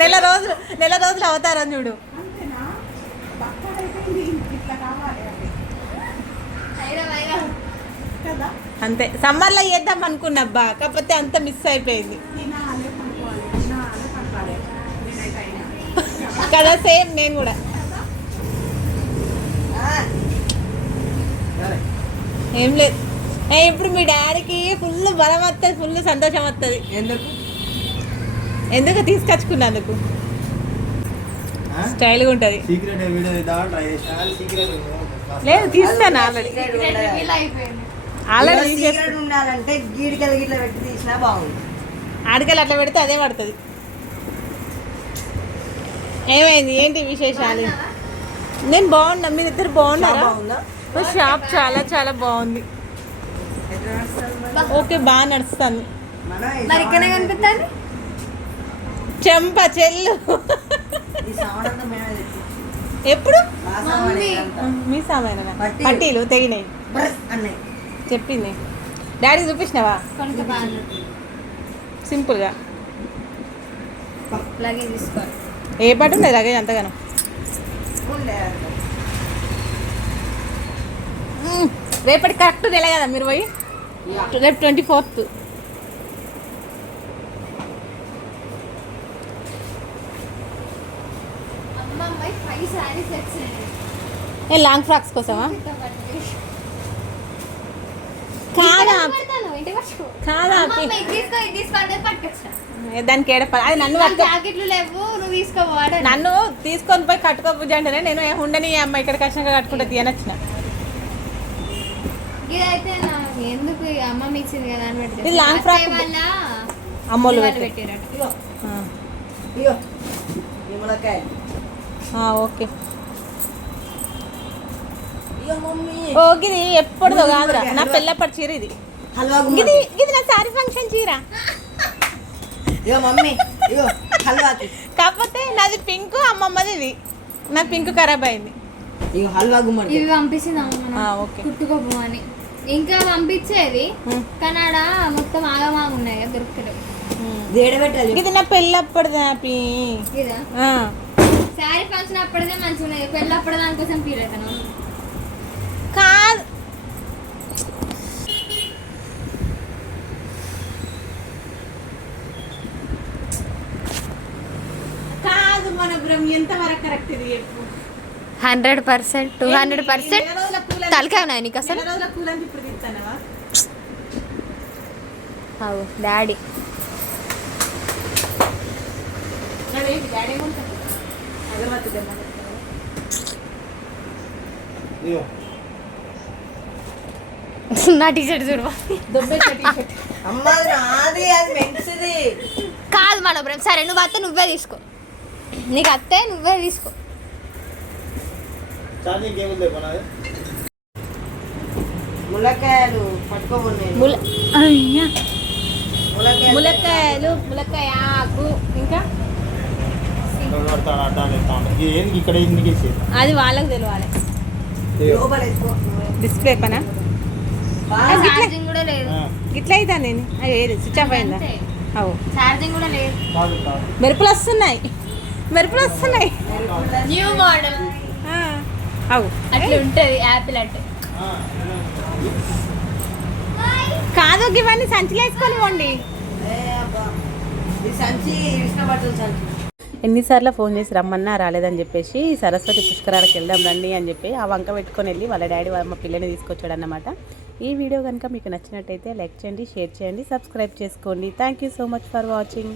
నెల రోజులు అవుతారని చూడు. అంతే సమ్మర్లో చేద్దాం అనుకున్నబ్బా, కాకపోతే అంత మిస్ అయిపోయింది కదా. సేమ్ నేను కూడా. ఏం లేదు, ఇప్పుడు మీ డాడీకి ఫుల్ బలం వస్తుంది, ఫుల్ సంతోషం వస్తుంది. ఎందుకు తీసుకొచ్చుకున్నందుకు స్టైల్గా ఉంటుంది. లేదు తీస్తాను ఆల్రెడీ ఆడికెళ్ళి అట్లా పెడితే అదే పడుతుంది. ఏమైంది, ఏంటి విశేషాలు? నేను బాగున్నా, మీ ఇద్దరు బాగున్నారా? షాప్ చాలా చాలా బాగుంది. ఓకే, బాగా నడుస్తాను. చెంప చెల్లు ఎప్పుడు మీ సామాన్ పట్టీలు తెగినాయి చెప్పింది. డాడీకి చూపించినావా? సింపుల్గా ఏ పాటు ఉండేది లగేజ్ అంతగానో. రేపటి కరెక్ట్ నెల కదా మీరు పోయి? రేపు 24th. లాంగ్ ఫ్రాక్స్ కోసమా? కాదా దానికి ఏడపాలి. అది నన్ను తీసుకొని పోయి కట్టుకోబుద్ది అంటేనే నేను ఉండని అమ్మ ఇక్కడికి వచ్చినాక కట్టుకుంటే తీయనొచ్చిన. ఇది లాంగ్ ఫ్రాక్ అమ్మోళ్ళు ఓకే. ఇది ఎప్పుడుదో కాదురా, నా పెళ్ళప్పటి చీర ఇది. ఇది నా సారీ ఫంక్షన్ చీర. కాకపోతే నాది పింక్, అమ్మమ్మది ఇది. నా పింక్ ఖరాబ్ అయింది. ఇవి పంపిస్తుంది కుట్టుకోపు అని ఇంకా పంపించేది, కానీ ఆడ మొత్తం ఆగమాగ ఉన్నాయి దొరుకుతలేవు. ఇది నా పెళ్ళప్పటిదా. శారీ ఫంక్షన్ అప్పటిదే మంచిగా ఉన్నాయి, పెళ్ళప్పుడు దానికోసం ఫీల్ అవుతాను. కాదు కాదు మన బ్రహ్మ ఎంతవరకు కరెక్ట్ ఇది చెప్పు. 100%, 200% తలకాయ ఉన్నాయి నీకు అసలు. డాడీ నా టీషర్ట్ చూడు. కాదు మన బ్రహ్మ. సరే నువ్వు అత్తే నువ్వే తీసుకో, నీకు అత్తే నువ్వే తీసుకో. ములక్కాయలు పట్టుకోబోయి, ములక్కాయలు, ములక్కాయ ఆకు, ఇంకా అది వాళ్ళకి తెలియాలి. డిస్ప్లే పనా గిట్ల అవుతా నేను ఏది స్విచ్ ఆఫ్ అయిందా? అవు ఛార్జింగ్ కూడా లేదు. మెరుపులు వస్తున్నాయి, మెరుపులు వస్తున్నాయి. న్యూ మోడల్ అవు అట్లా ఉంటుంది యాపిల్ అంటే. కాదు ఇవన్నీ సంచిలో వేసుకొని పోండి. ఎన్నిసార్లు ఫోన్ చేసి రమ్మన్నా రాలేదని చెప్పేసి సరస్వతి పుష్కరాలకు వెళ్దాం రండి అని చెప్పి ఆ వంక పెట్టుకొని వెళ్ళి వాళ్ళ డాడీ మా పిల్లని తీసుకొచ్చాడు అన్నమాట. ఈ వీడియో కనుక మీకు నచ్చినట్టయితే లైక్ చేయండి, షేర్ చేయండి, సబ్స్క్రైబ్ చేసుకోండి. Thank you so much for watching.